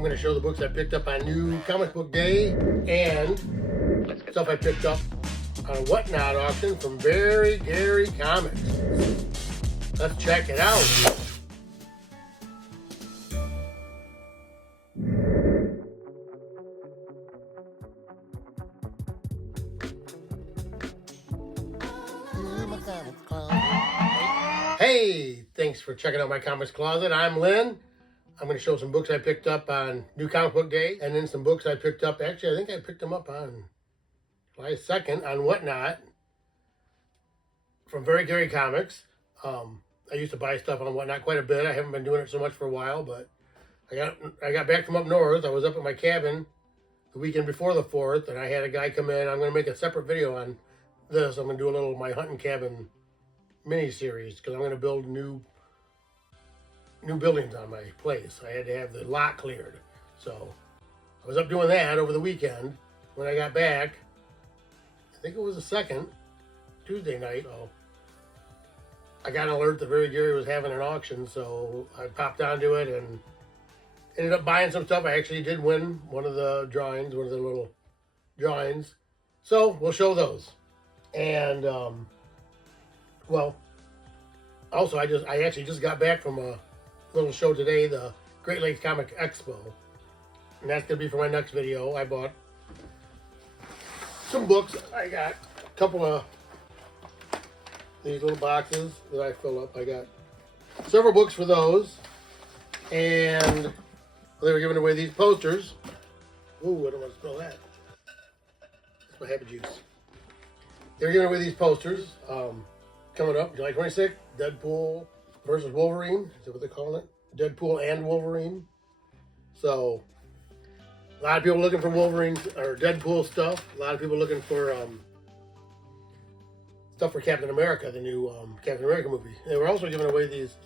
I'm going to show the books I picked up on New Comic Book Day and stuff I picked up on a Whatnot auction from Very Gary Comics. Let's check it out. Hey, thanks for checking out my comics closet. I'm Lynn. I'm going to show some books I picked up on New Comic Book Day, and then some books I picked up. Actually, I think I picked them up on July 2nd on Whatnot from Very Gary Comics. I used to buy stuff on Whatnot quite a bit. I haven't been doing it so much for a while, but I got back from up north. I was up at my cabin the weekend before the 4th, and I had a guy come in. I'm going to make a separate video on this. I'm going to do a little my hunting cabin mini-series because I'm going to build new buildings on my place. I had to have the lot cleared. So I was up doing that over the weekend. When I got back, I think it was the 2nd, Tuesday night, I got an alert that Very Gary was having an auction, so I popped onto it and ended up buying some stuff. I actually did win one of the drawings, one of the little drawings. So we'll show those. And well, also I actually just got back from a little show today, the Great Lakes Comic Expo, and that's gonna be for my next video. I bought some books. I got a couple of these little boxes that I fill up. I got several books for those, and they were giving away these posters. Ooh, I don't want to spill that. That's my happy juice. They were giving away these posters. Coming up July 26th, Deadpool versus Wolverine. Is that what they're calling it? Deadpool and Wolverine. So a lot of people looking for Wolverine or Deadpool stuff. A lot of people looking for stuff for Captain America, the new Captain America movie. They were also giving away these.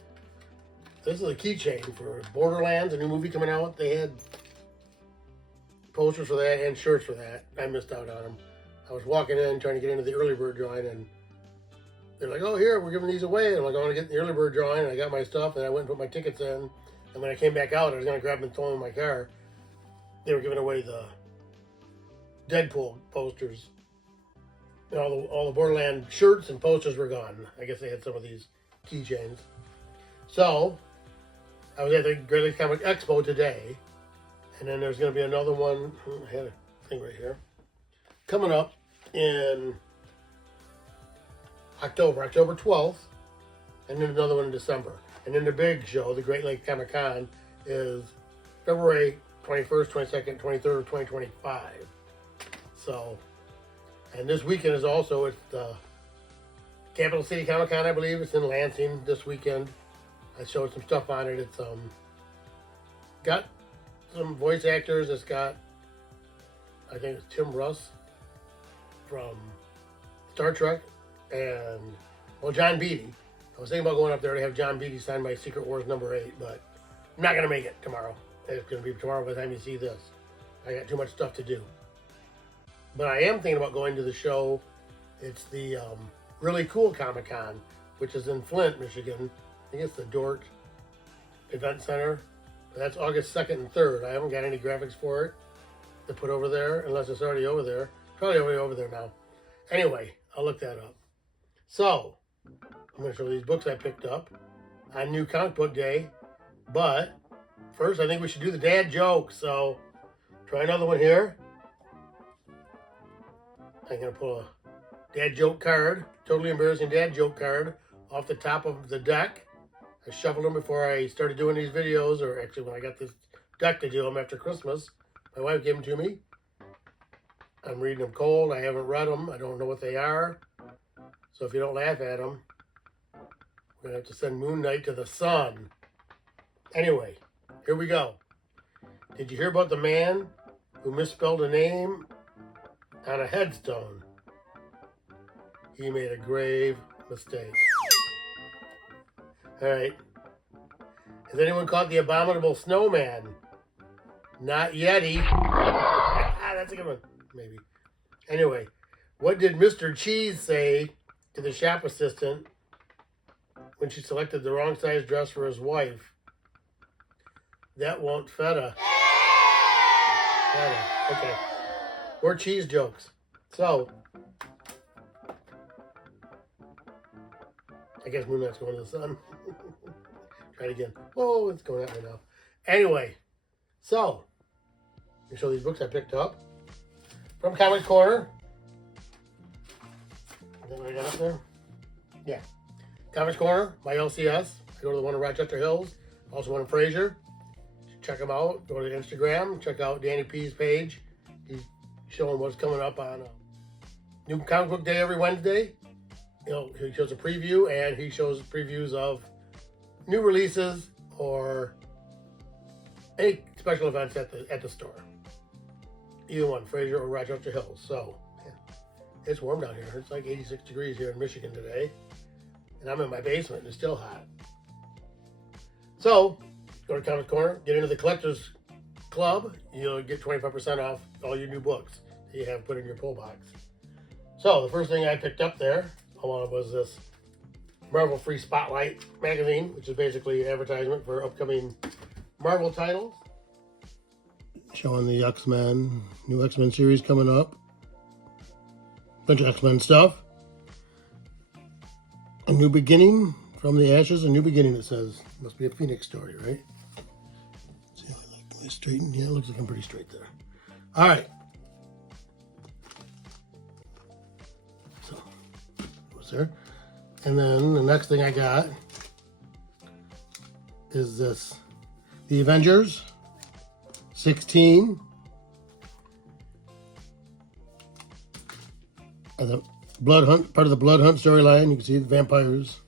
This is a keychain for Borderlands, a new movie coming out. They had posters for that and shirts for that. I missed out on them. I was walking in trying to get into the early bird drawing, and they're like, "Oh, here, we're giving these away." And I'm like, "I want to get the early bird drawing," and I got my stuff, and I went and put my tickets in. And when I came back out, I was going to grab them and throw them in my car. They were giving away the Deadpool posters. And all the Borderland shirts and posters were gone. I guess they had some of these keychains. So I was at the Great Lakes Comic Expo today, and then there's going to be another one. I had a thing right here coming up in October 12th, and then another one in December. And then the big show, the Great Lakes Comic Con, is February 21st, 22nd, 23rd, 2025. So, and this weekend is also at the Capital City Comic Con, I believe. It's in Lansing this weekend. I showed some stuff on it. It's got some voice actors. It's got, I think it's Tim Russ from Star Trek, and well, John Beatty. I was thinking about going up there to have John Beatty sign my Secret Wars #8, but I'm not gonna make it tomorrow. It's gonna be tomorrow by the time you see this. I got too much stuff to do. But I am thinking about going to the show. It's the Really Cool Comic Con, which is in Flint, Michigan. I think it's the Dort Event Center. That's August 2nd and 3rd. I haven't got any graphics for it to put over there, unless it's already over there. Probably already over there now. Anyway, I'll look that up. So, I'm going to show these books I picked up on New Comic Book Day. But first, I think we should do the dad joke. So, try another one here. I'm going to pull a dad joke card, totally embarrassing dad joke card, off the top of the deck. I shuffled them before I started doing these videos, or actually when I got this deck to do them after Christmas. My wife gave them to me. I'm reading them cold. I haven't read them. I don't know what they are. So if you don't laugh at them, we're going to have to send Moon Knight to the sun. Anyway, here we go. Did you hear about the man who misspelled a name on a headstone? He made a grave mistake. All right. Has anyone caught the abominable snowman? Not Yeti. That's a good one. Maybe. Anyway, what did Mr. Cheese say to the shop assistant when she selected the wrong size dress for his wife? That won't feta. Okay. More cheese jokes. So, I guess Moon Knight's going to the sun. Try it again. Whoa, it's going out right now. Anyway, so, let me show these books I picked up from Comic Corner. Is that what I got up there? Yeah. Comics Corner, my LCS. I go to the one in Rochester Hills, also one in Fraser. Check them out. Go to Instagram. Check out Danny P's page. He's showing what's coming up on New Comic Book Day every Wednesday. He shows a preview, and he shows previews of new releases or any special events at the store. Either one, Fraser or Rochester Hills. So, yeah, it's warm down here. It's like 86 degrees here in Michigan today. And I'm in my basement and it's still hot. So, go to Comic Corner, get into the Collectors Club. You'll get 25% off all your new books that you have put in your pull box. So, the first thing I picked up there was this Marvel Free Spotlight magazine, which is basically an advertisement for upcoming Marvel titles. Showing the X-Men, new X-Men series coming up. Bunch of X-Men stuff. A new beginning from the ashes, a new beginning, it says. Must be a Phoenix story, right? See how I like my straighten? Yeah, it looks like I'm pretty straight there. All right. So, what's there? And then the next thing I got is this, the Avengers 16. And the Blood Hunt, part of the Blood Hunt storyline. You can see the vampires.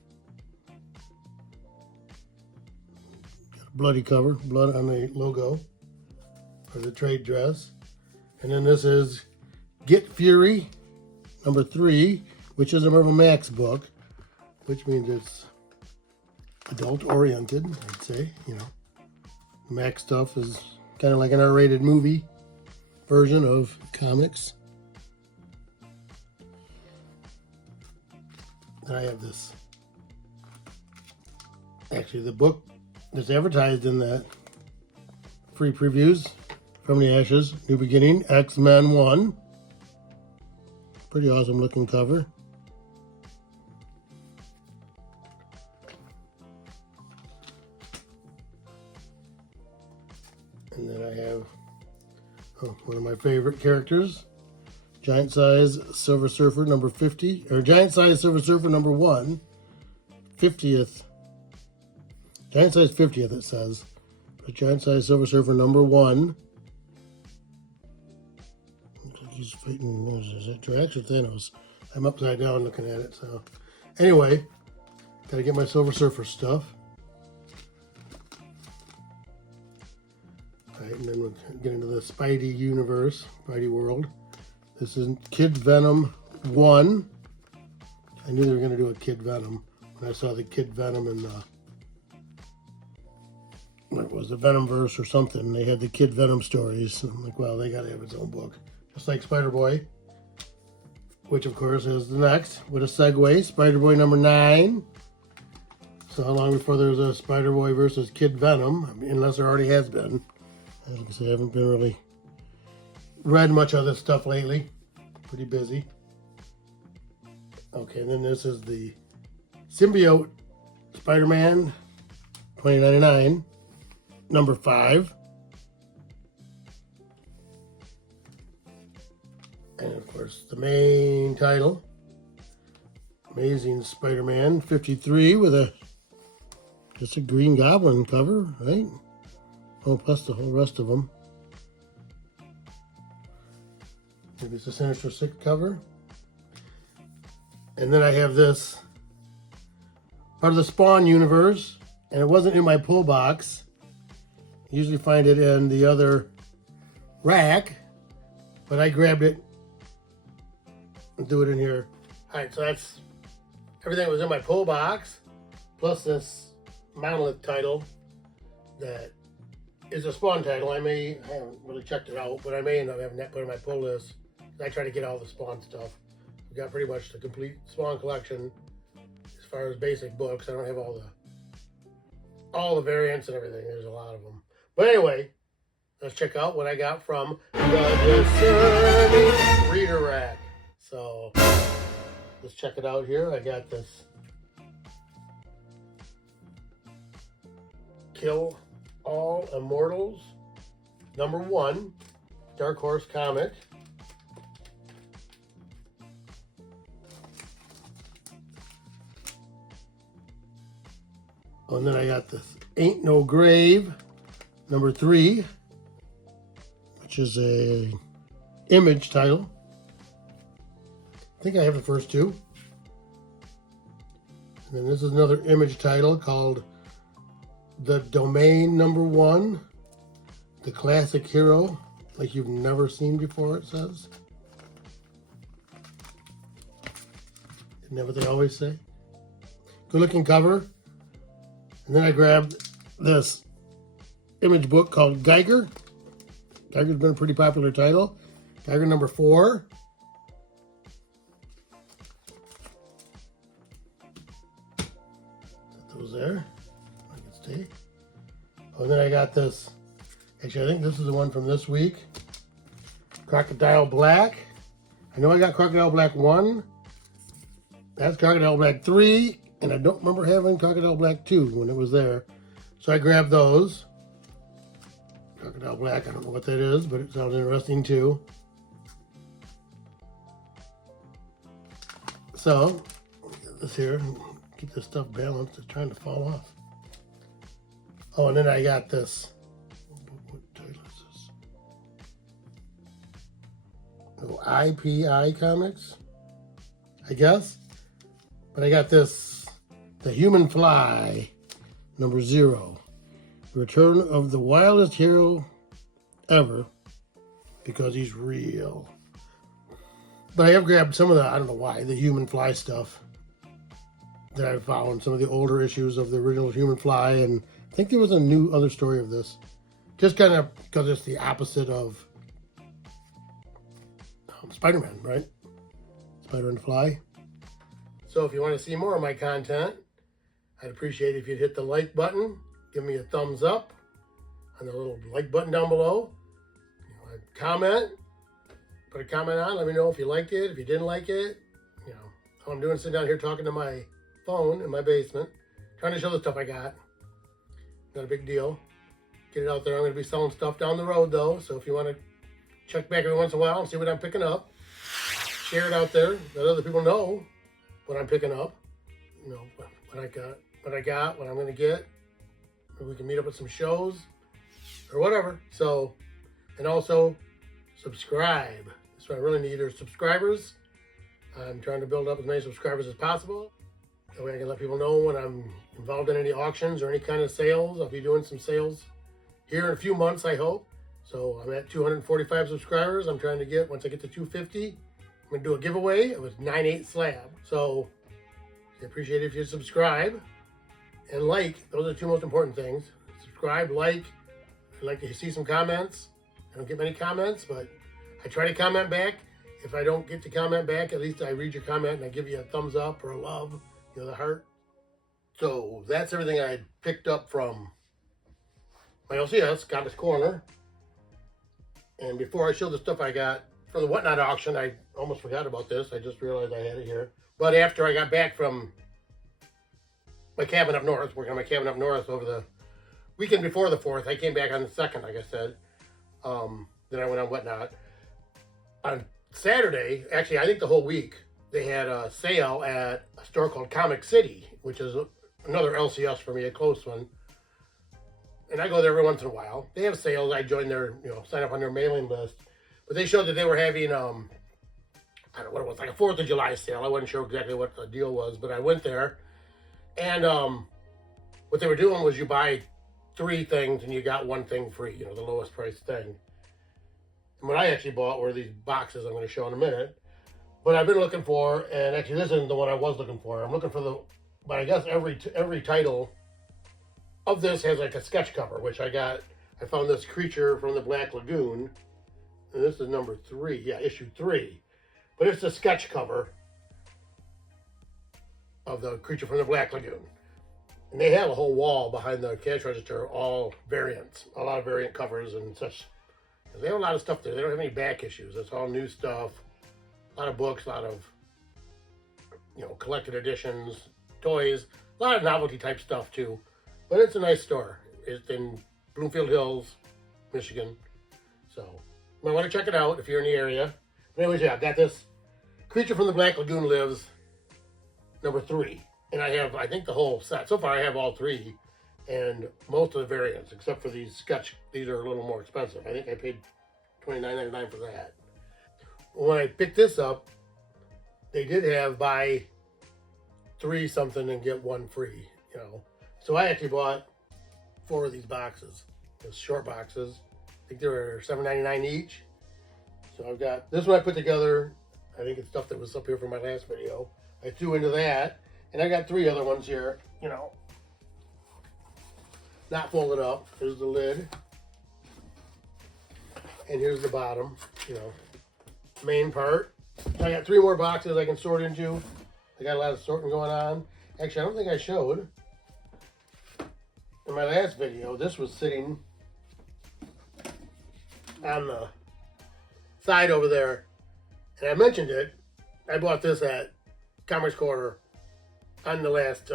Got a bloody cover, blood on the logo for the trade dress. And then this is Get Fury number 3, which is a Marvel Max book, which means it's adult oriented, I'd say. You know, Max stuff is kind of like an R-rated movie version of comics. And I have this, actually the book that's advertised in that free previews, From the Ashes, New Beginning, X-Men 1. Pretty awesome looking cover. And then I have one of my favorite characters, Giant Size Silver Surfer number 50, or Giant Size Silver Surfer number 1, 50th. Giant Size 50th it says. But Giant Size Silver Surfer number 1. Looks like he's fighting, is it Drax or Thanos? I'm upside down looking at it, so. Anyway, gotta get my Silver Surfer stuff. Alright, and then we'll get into the Spidey universe, Spidey world. This is Kid Venom 1. I knew they were going to do a Kid Venom when I saw the Kid Venom in the, what was the Venomverse or something. They had the Kid Venom stories. I'm like, well, they got to have its own book. Just like Spider-Boy, which of course is the next. With a segue, Spider-Boy number 9. So how long before there's a Spider-Boy versus Kid Venom? I mean, unless there already has been. As I can say, I haven't been really read much of this stuff lately. Pretty busy. Okay, and then this is the Symbiote Spider-Man 2099, number 5. And of course, the main title, Amazing Spider-Man 53, with just a Green Goblin cover, right? Oh, plus the whole rest of them. Maybe it's a Sinister Six cover. And then I have this, part of the Spawn universe, and it wasn't in my pull box. I usually find it in the other rack, but I grabbed it and threw it in here. All right, so that's everything that was in my pull box, plus this Monolith title that is a Spawn title. I haven't really checked it out, but I may end up having that put in my pull list. I try to get all the Spawn stuff. We've got pretty much the complete Spawn collection as far as basic books. I don't have all the variants and everything. There's a lot of them. But anyway, let's check out what I got from the Discerning Reader Rack. So let's check it out here. I got this Kill All Immortals #1 Dark Horse comic. Oh, and then I got this Ain't No Grave #3, which is a Image title. I think I have the first two. And then this is another Image title called The Domain #1, the classic hero like you've never seen before, it says. Isn't that what they always say? Good looking cover. And then I grabbed this Image book called Geiger. Geiger's been a pretty popular title. Geiger #4. Set those there. I can stay. Oh, and then I got this. Actually, I think this is the one from this week. Crocodile Black. I know I got Crocodile Black 1. That's Crocodile Black 3. And I don't remember having Crocodile Black 2 when it was there. So I grabbed those. Crocodile Black, I don't know what that is, but it sounds interesting too. So, get this here. Keep this stuff balanced. It's trying to fall off. Oh, and then I got this. What title is this? Oh, IPI Comics, I guess. But I got this, The Human Fly, #0. The return of the wildest hero ever, because he's real. But I have grabbed some of the, I don't know why, the Human Fly stuff that I found, some of the older issues of the original Human Fly, and I think there was a new other story of this. Just kind of because it's the opposite of Spider-Man, right? Spider and Fly. So if you want to see more of my content, I'd appreciate it if you'd hit the like button, give me a thumbs up on the little like button down below. Comment, put a comment on, let me know if you liked it, if you didn't like it. You know, all I'm doing is sitting down here talking to my phone in my basement, trying to show the stuff I got. Not a big deal. Get it out there. I'm going to be selling stuff down the road though, so if you want to check back every once in a while and see what I'm picking up, share it out there, let other people know what I'm picking up. You know, what I got, what I'm going to get. Maybe we can meet up at some shows or whatever. So, and also subscribe. That's what I really need, are subscribers. I'm trying to build up as many subscribers as possible. That way I can let people know when I'm involved in any auctions or any kind of sales. I'll be doing some sales here in a few months, I hope. So I'm at 245 subscribers. I'm trying to get, once I get to 250, I'm going to do a giveaway. It was 9/8 slab. So I appreciate it if you subscribe and like. Those are the two most important things. Subscribe, like. I'd like to see some comments. I don't get many comments, but I try to comment back. If I don't get to comment back, at least I read your comment and I give you a thumbs up or a love, you know, the heart. So that's everything I picked up from my LCS, Comics Corner. And before I show the stuff I got from the Whatnot auction, I almost forgot about this. I just realized I had it here. But after I got back from my cabin up north, working on my cabin up north over the weekend before the 4th, I came back on the 2nd, like I said. Then I went on Whatnot. On Saturday, actually, I think the whole week, they had a sale at a store called Comic City, which is another LCS for me, a close one. And I go there every once in a while. They have sales. I join their, you know, sign up on their mailing list. But they showed that they were having, I don't know what it was, like a 4th of July sale. I wasn't sure exactly what the deal was, but I went there. And what they were doing was you buy 3 things and you got 1 thing free, you know, the lowest price thing. And what I actually bought were these boxes I'm going to show in a minute. But I've been looking for, and actually this isn't the one I was looking for. I'm looking for the, but I guess every title of this has like a sketch cover, which I got. I found this Creature from the Black Lagoon. And this is number 3, yeah, issue 3. But it's a sketch cover of the Creature from the Black Lagoon. And they have a whole wall behind the cash register, all variants, a lot of variant covers and such. They have a lot of stuff there. They don't have any back issues. It's all new stuff. A lot of books, a lot of, collected editions, toys, a lot of novelty type stuff too. But it's a nice store. It's in Bloomfield Hills, Michigan. So you might want to check it out if you're in the area. But anyways, yeah, I got this Creature from the Black Lagoon Lives #3. And I think the whole set. So far I have all 3 and most of the variants, except for these sketch. These are a little more expensive. I think I paid $29.99 for that. When I picked this up, they did have buy 3 something and get 1 free, So I actually bought 4 of these boxes, those short boxes. I think they were $7.99 each. So I've got this one I put together. I think it's stuff that was up here from my last video. I threw into that, and I got 3 other ones here, not folded up. There's the lid, and here's the bottom, main part. I got 3 more boxes I can sort into. I got a lot of sorting going on. Actually, I don't think I showed in my last video. This was sitting on the side over there, and I mentioned it. I bought this at Comics Corner on the last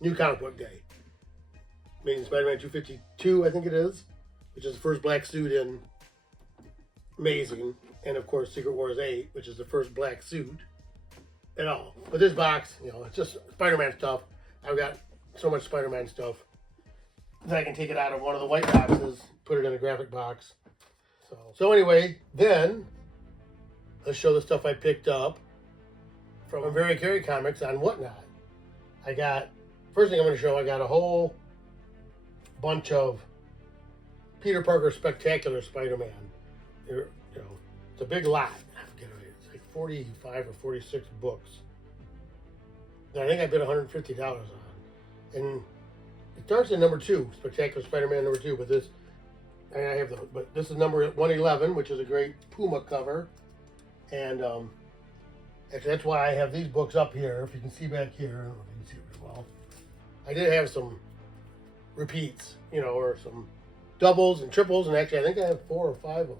New Comic Book Day. Meaning Spider-Man 252, I think it is, which is the first black suit in Amazing, and of course Secret Wars 8, which is the first black suit at all. But this box, it's just Spider-Man stuff. I've got so much Spider-Man stuff that I can take it out of one of the white boxes, put it in a graphic box. So anyway, then let's show the stuff I picked up from Very Carry Comics on Whatnot. First thing I'm going to show, I got a whole bunch of Peter Parker Spectacular Spider-Man. It's a big lot. I forget what it is. It's like 45 or 46 books that I think I bid $150 on. And it starts at #2, Spectacular Spider-Man #2, but this is number 111, which is a great Puma cover. And actually, that's why I have these books up here. If you can see back here, I don't know if you can see it very well. I did have some repeats, or some doubles and triples, and actually I think I have 4 or 5 of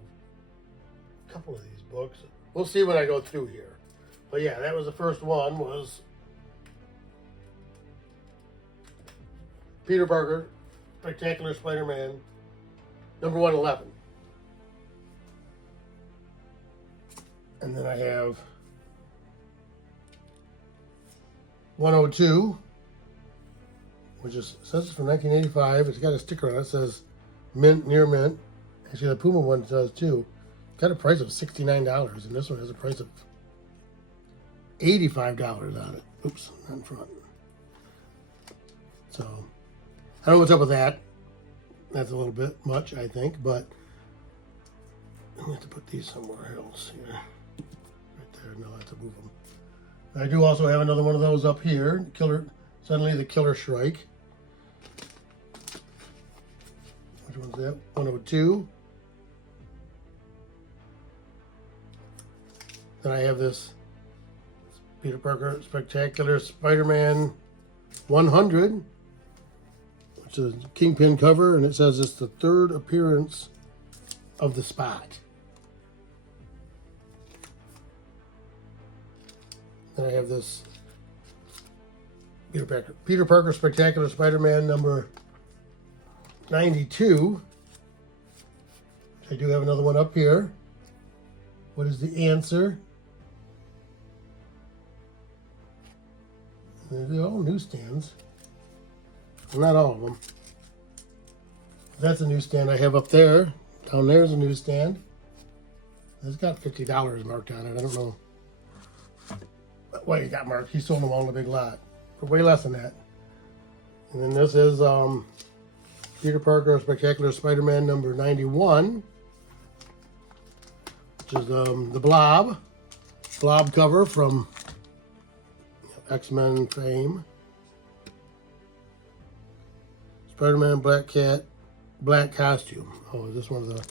a couple of these books. We'll see when I go through here. But yeah, that was the first one, was Peter Parker, Spectacular Spider-Man, number 111. And then I have 102, which says it's from 1985. It's got a sticker on it that says mint, near mint. Actually, the Puma one does too. Got a price of $69, and this one has a price of $85 on it. Oops, not in front. So, I don't know what's up with that. That's a little bit much, I think, but I'm going to have to put these somewhere else here. Right there, no, I have to move them. I do also have another one of those up here. Suddenly the Killer Shrike. Which one's that? 102. Then I have this Peter Parker Spectacular Spider-Man 100, which is a Kingpin cover, and it says it's the 3rd appearance of the Spot. Then I have this Peter Parker Spectacular Spider-Man number 92. I do have another one up here. What is the answer? They're all newsstands. Well, not all of them. That's a newsstand I have up there. Down there's a newsstand. It's got $50 marked on it. I don't know why he got marked. He sold them all in a big lot for way less than that. And then this is Peter Parker Spectacular Spider-Man number 91, which is the Blob cover from X-Men fame. Spider-Man Black Cat black costume. Oh, is this one of the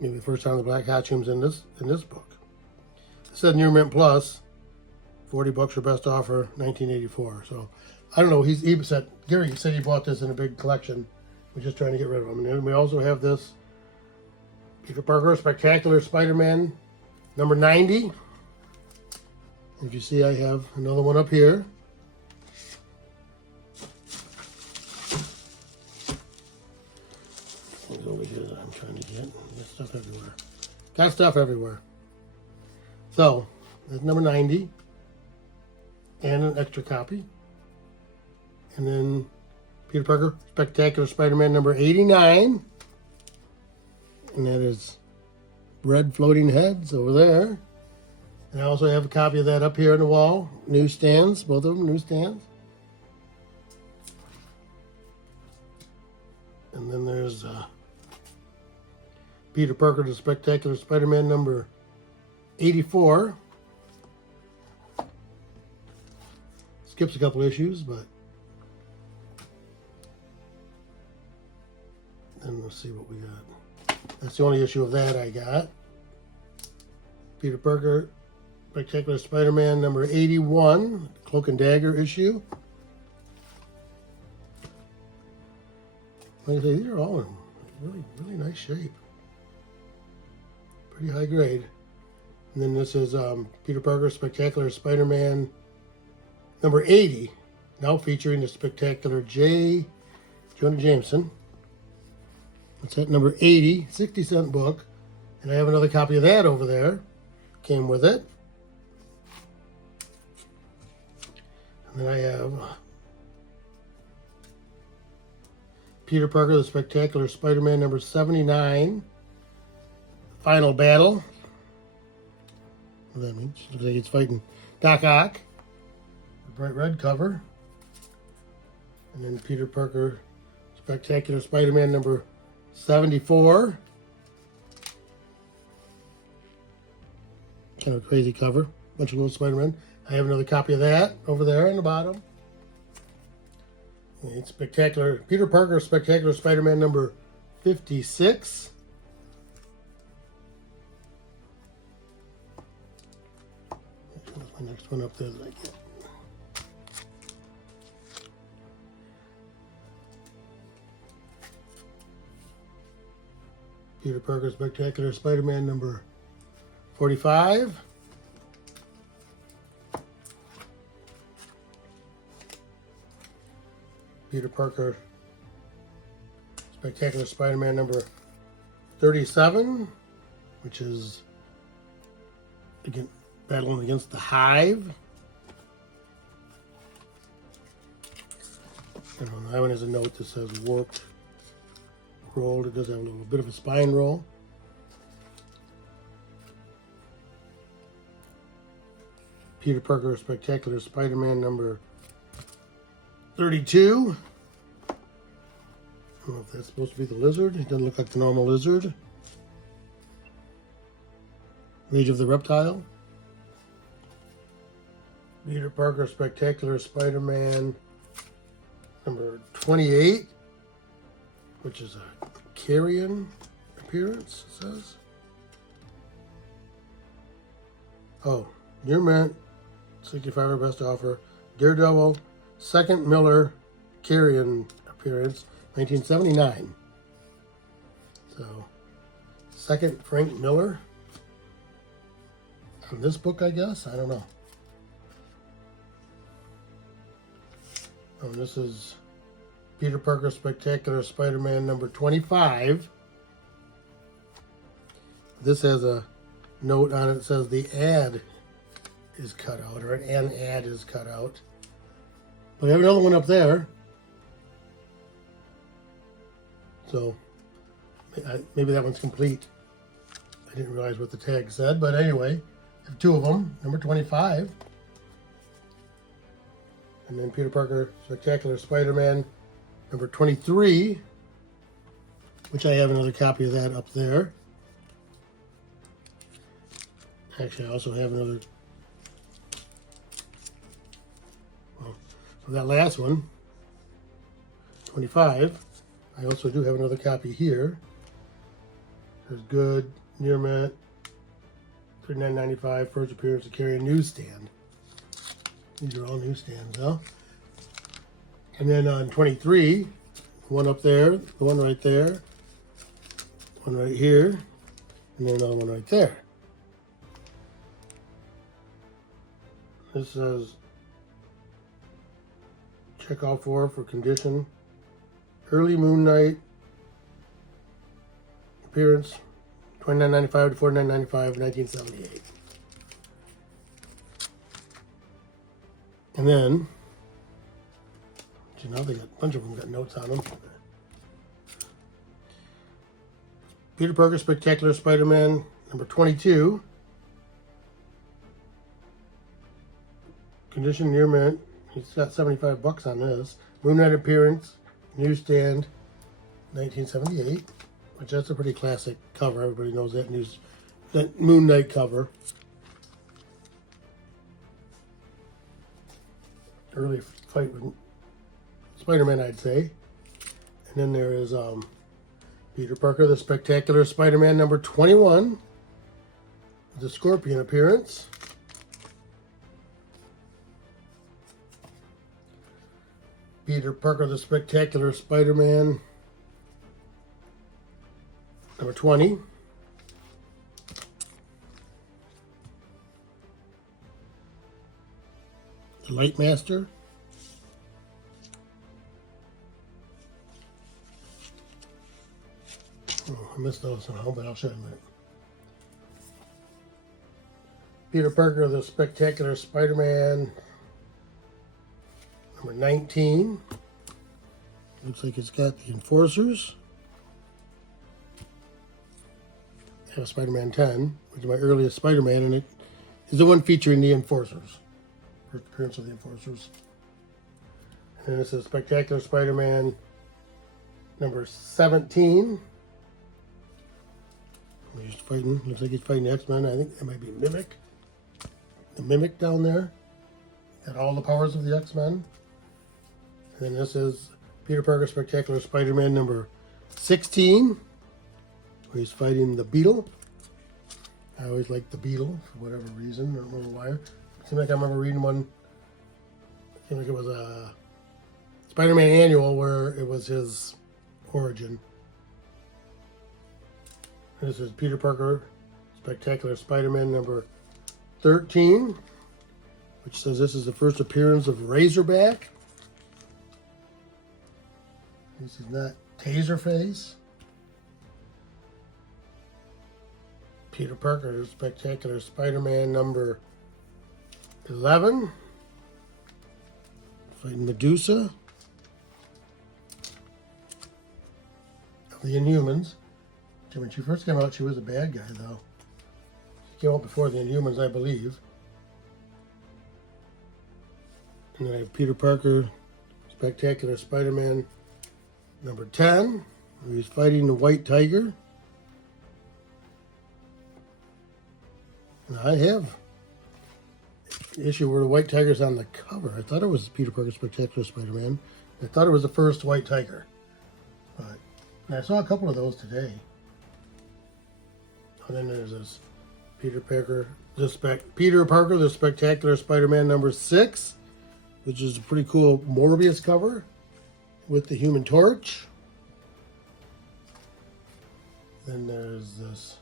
maybe the first time the black costumes in this book? It said Near Mint Plus. $40 for best offer, 1984. So I don't know. Gary said he bought this in a big collection. We're just trying to get rid of them. And then we also have this Peter Parker Spectacular Spider-Man number 90. If you see, I have another one up here. Things over here that I'm trying to get. There's stuff everywhere. Got stuff everywhere. So, that's number 90. And an extra copy. And then Peter Parker Spectacular Spider-Man number 89. And that is red floating heads over there. And I also have a copy of that up here on the wall. Newsstands, both of them newsstands. And then there's Peter Parker the Spectacular Spider-Man number 84. Skips a couple issues, but then we'll see what we got. That's the only issue of that I got. Peter Parker Spectacular Spider-Man number 81, Cloak and Dagger issue. Like I say, these are all in really nice shape. Pretty high grade. And then this is Peter Parker Spectacular Spider-Man number 80, now featuring the Spectacular J. Jonah Jameson. It's that number 80, 60-cent book. And I have another copy of that over there. Came with it. And then I have Peter Parker, the Spectacular Spider-Man number 79, Final Battle. What that means? Looks like he's fighting Doc Ock. The bright red cover. And then Peter Parker, Spectacular Spider-Man number 74. Kind of a crazy cover. Bunch of little Spider-Man. I have another copy of that over there in the bottom. It's Spectacular Peter Parker Spectacular Spider-Man number 56. What's my next one up there that I get? Peter Parker Spectacular Spider-Man number 45. Peter Parker Spectacular Spider-Man number 37, which is again battling against the Hive. And on that one is a note that says warped, rolled. It does have a little bit of a spine roll. Peter Parker Spectacular Spider-Man number 32. I don't know if that's supposed to be the lizard. It doesn't look like the normal lizard. Rage of the Reptile. Peter Parker Spectacular Spider-Man number 28, which is a carrion appearance, it says. Oh, Near Mint, 65 best offer. Daredevil, second Miller carrion appearance, 1979. So, second Frank Miller on this book, I guess. I don't know. Oh, this is Peter Parker Spectacular Spider-Man number 25. This has a note on it that says the ad is cut out, or an ad is cut out. But I have another one up there. So maybe that one's complete. I didn't realize what the tag said, but anyway, I have two of them. Number 25. And then Peter Parker Spectacular Spider-Man number 23, which I have another copy of that up there. Actually, I also have another. Well, for that last one, 25, I also do have another copy here. There's Good, Near Mint, $39.95, first appearance to carry a newsstand. These are all newsstands, huh? And then on 23, one up there, the one right there, one right here, and then another one right there. This says, check all four for condition. Early moon night appearance, $29.95 to $49.95, 1978. And then, you know, they got a bunch of them got notes on them. Peter Parker Spectacular Spider-Man number 22. Condition near mint. He's got $75 on this. Moon Night appearance, newsstand, 1978. Which that's a pretty classic cover. Everybody knows that that Moon Night cover. Early fight with Spider-Man, I'd say. And then there is Peter Parker, the Spectacular Spider-Man number 21. The Scorpion appearance. Peter Parker, the Spectacular Spider-Man number 20. The Light Master. Oh, I missed those somehow, but I'll show you in a minute. Peter Parker, the Spectacular Spider-Man number 19. Looks like it's got the Enforcers. I have Spider-Man 10, which is my earliest Spider-Man, and it is the one featuring the Enforcers. First appearance of the Enforcers. And then this is Spectacular Spider-Man number 17. He's fighting, looks like he's fighting the X-Men. I think that might be Mimic. The Mimic down there. Got all the powers of the X-Men. And then this is Peter Parker Spectacular Spider-Man number 16. Where he's fighting the Beetle. I always liked the Beetle for whatever reason. I don't remember why. It seemed like I remember reading one. It seemed like it was a Spider-Man annual where it was his origin. This is Peter Parker Spectacular Spider-Man number 13, which says this is the first appearance of Razorback. This is not Taserface. Peter Parker Spectacular Spider-Man number 11. Fighting Medusa of the Inhumans. When she first came out, she was a bad guy, though. She came out before the Inhumans, I believe. And then I have Peter Parker Spectacular Spider-Man number 10. Where he's fighting the White Tiger. And I have the issue where the White Tiger's on the cover. I thought it was Peter Parker Spectacular Spider-Man. I thought it was the first White Tiger. But I saw a couple of those today. And then there's this Peter Parker, the Spectacular Spider-Man number 6, which is a pretty cool Morbius cover with the Human Torch. Then there's this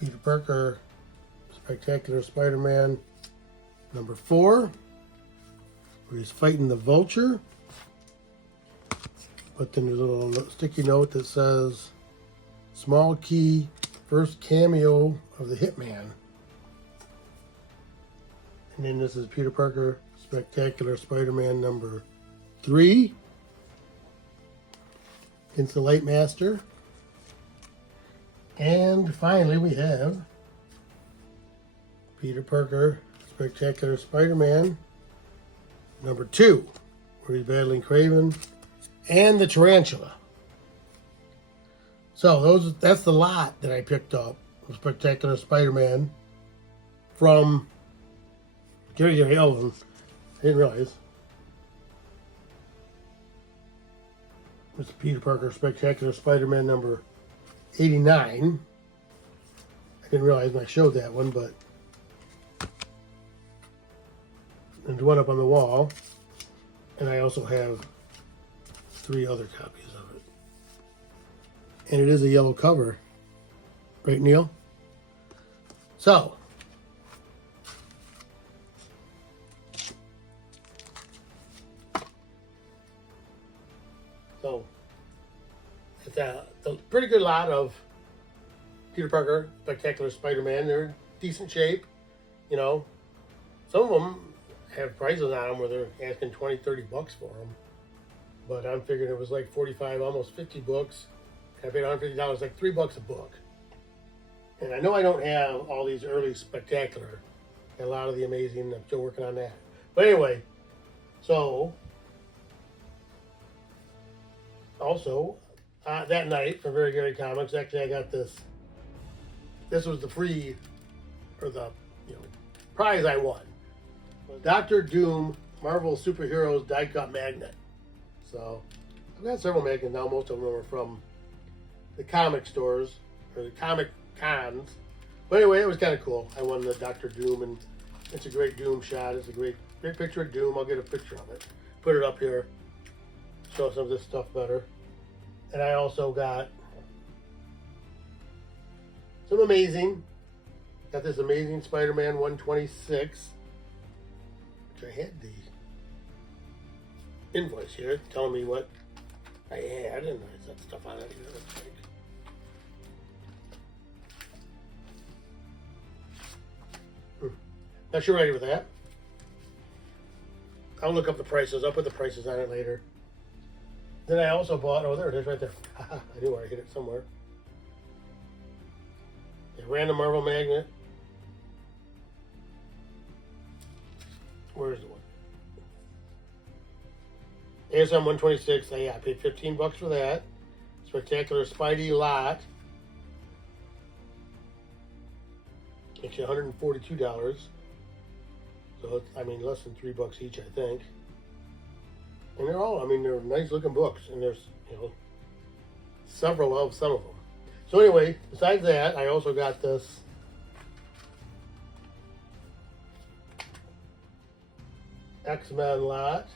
Peter Parker Spectacular Spider-Man number 4, where he's fighting the Vulture. But then there's a little sticky note that says, small key, first cameo of the Hitman. And then this is Peter Parker Spectacular Spider-Man number 3. Against the Light Master. And finally we have Peter Parker Spectacular Spider-Man number 2, where he's battling Kraven and the Tarantula. So that's the lot that I picked up of Spectacular Spider-Man from Givey. Oh, I didn't realize. It's Peter Parker Spectacular Spider-Man number 89. I didn't realize when I showed that one, but the one up on the wall, and I also have 3 other copies of it. And it is a yellow cover, right, Neil? So, it's a pretty good lot of Peter Parker Spectacular Spider-Man. They're in decent shape, you know. Some of them have prices on them where they're asking $20-30 for them. But I'm figuring it was like 45, almost 50 books. I paid $150, like $3 a book. And I know I don't have all these early Spectacular. A lot of the Amazing, I'm still working on that. But anyway, so also that night from Very Gary Comics, actually I got this. This was the free, or the prize I won. Dr. Doom Marvel Superheroes Die Cut Magnet. So I've got several magnets now. Most of them are from the comic stores or the comic cons. But anyway, it was kind of cool. I won the Dr. Doom, and it's a great Doom shot. It's a great picture of Doom. I'll get a picture of it. Put it up here. Show some of this stuff better. And I also got some Amazing. Got this Amazing Spider-Man 126. Which I had the invoice here telling me what I had, and I set stuff on it here. Not sure ready with that. I'll look up the prices. I'll put the prices on it later. Then I also bought, oh, there it is right there. I knew where I hit it somewhere. A random Marvel magnet. Where's the one? ASM 126. I paid $15 for that. Spectacular Spidey lot. Actually, $142. So it's, less than $3 each, I think. And they're all, they're nice looking books, and there's, several of some of them. So anyway, besides that, I also got this X-Men lot,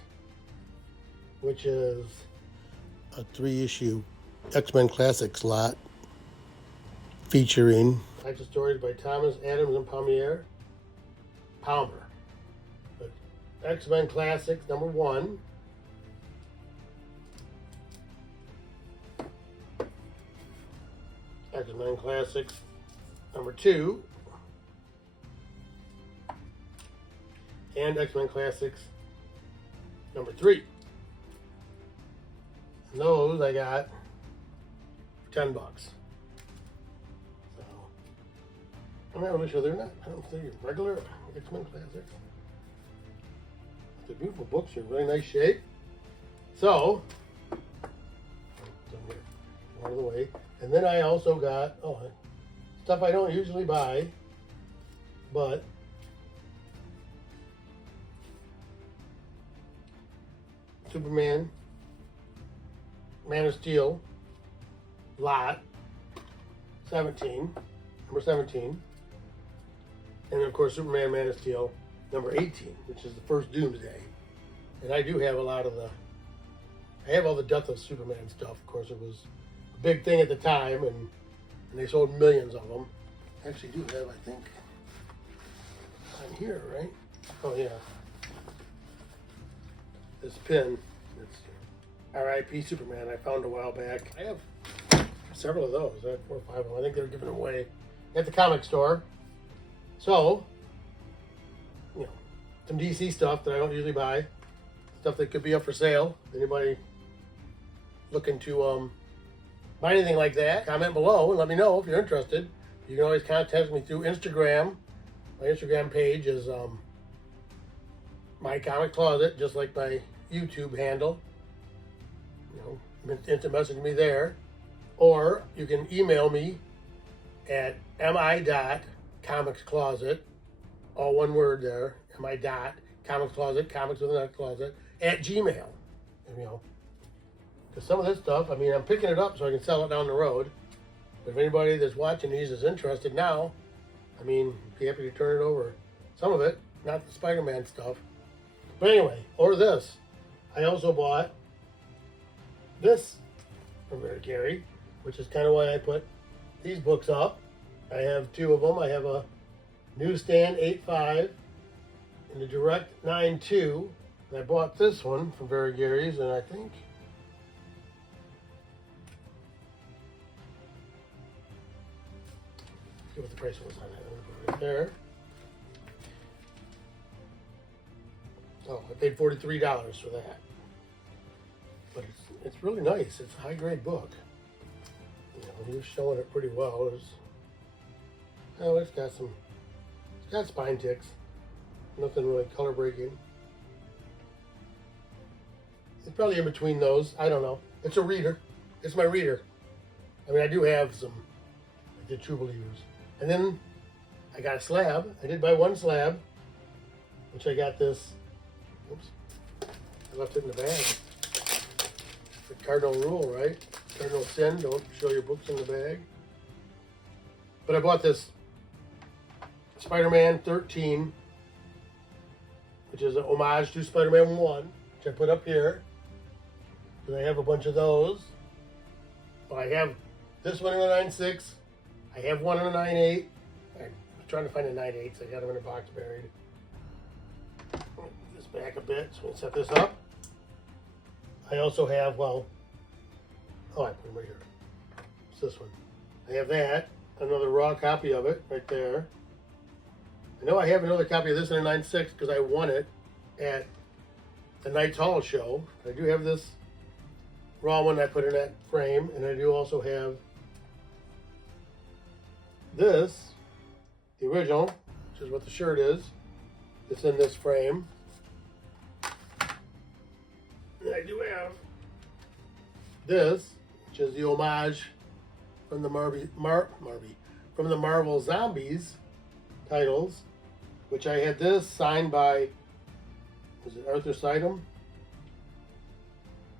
which is a 3-issue X-Men Classics lot featuring types of stories by Thomas, Adams, and Palmer. But X-Men Classics #1. X-Men Classics #2. And X-Men Classics #3. And those I got for $10. So I'm not really sure they're not. I don't think they're regular X-Men Classics. They're beautiful books. They're in really nice shape. So out of the way. And then I also got stuff I don't usually buy, but Superman, Man of Steel, lot 17, number 17, and of course Superman, Man of Steel, number 18, which is the first Doomsday. And I do have a lot of I have all the Death of Superman stuff. Of course, it was a big thing at the time, and they sold millions of them. I actually do have, I think, on here, right? Oh yeah. This pin, it's R.I.P. Superman, I found a while back. I have several of those. I have 4 or 5 of them. I think they're giving away at the comic store. So, some DC stuff that I don't usually buy. Stuff that could be up for sale. Anybody looking to buy anything like that, comment below and let me know if you're interested. You can always contact me through Instagram. My Instagram page is My Comic Closet, just like my YouTube handle. Instant message me there. Or you can email me at mi.comicscloset, all one word there, mi.comicscloset, comics with an closet, at Gmail. Because some of this stuff, I'm picking it up so I can sell it down the road. But if anybody that's watching these is interested now, be happy to turn it over. Some of it, not the Spider-Man stuff. But anyway, or this. I also bought this from Gary, which is kind of why I put these books up. I have two of them. I have a Newsstand 8.5 and a Direct 9.2. And I bought this one from Gary's, and I think see what the price was on that. I'm gonna put it right there. Oh, I paid $43 for that. But it's really nice. It's a high grade book. You know, he was showing it pretty well. It's got spine ticks. Nothing really color breaking. It's probably in between those. I don't know. It's a reader. It's my reader. I mean, I do have some, like the True Believers. And then I got a slab. I did buy one slab, which I got this. Oops. I left it in the bag. The cardinal rule, right? Cardinal sin, don't show your books in the bag. But I bought this Spider-Man 13, which is an homage to Spider-Man 1, which I put up here. Because I have a bunch of those. Well, I have this one in a 9.6. I have one in a 9.8. I'm trying to find a 9.8, so I got them in a box buried. Move this back a bit, so we'll set this up. I also have, I put them right here. It's this one. I have that, another raw copy of it right there. I know I have another copy of this in a 9.6 because I won it at the Knights Hall show. I do have this raw one I put in that frame, and I do also have this, the original, which is what the shirt is. It's in this frame. And I do have this, which is the homage from the from the Marvel Zombies titles, which I had this signed by, was it Arthur Sidum?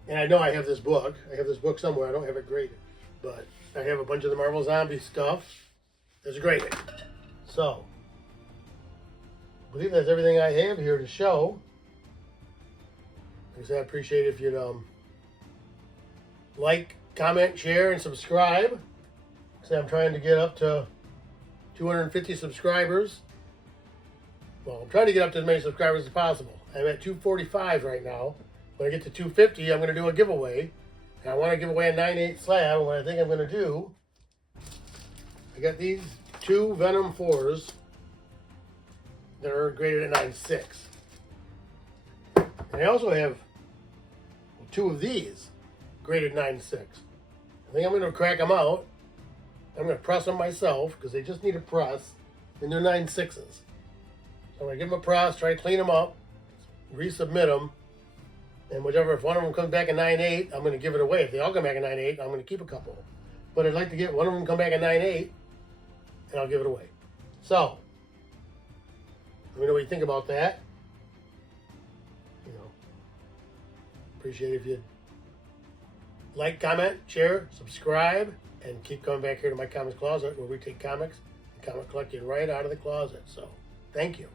And I know I have this book. I have this book somewhere. I don't have it graded, but I have a bunch of the Marvel Zombie stuff that's graded. So, I believe that's everything I have here to show. Like I said, I appreciate it if you'd like, comment, share, and subscribe. I'm trying to get up to 250 subscribers. Well, I'm trying to get up to as many subscribers as possible. I'm at 245 right now. When I get to 250, I'm going to do a giveaway. And I want to give away a 9.8 slab. And what I think I'm going to do, I got these two Venom 4s that are graded at 9.6. And I also have two of these graded 9.6. I think I'm going to crack them out. I'm going to press them myself because they just need a press, and they're 9.6s. So I'm going to give them a press, try to clean them up, resubmit them, and whichever, if one of them comes back at 9.8, I'm going to give it away. If they all come back at 9.8, I'm going to keep a couple. But I'd like to get one of them come back at 9.8, and I'll give it away. So, let me know what you think about that. You know, appreciate it if you'd like, comment, share, subscribe, and keep coming back here to my comics closet where we take comics and comic collecting right out of the closet. So, thank you.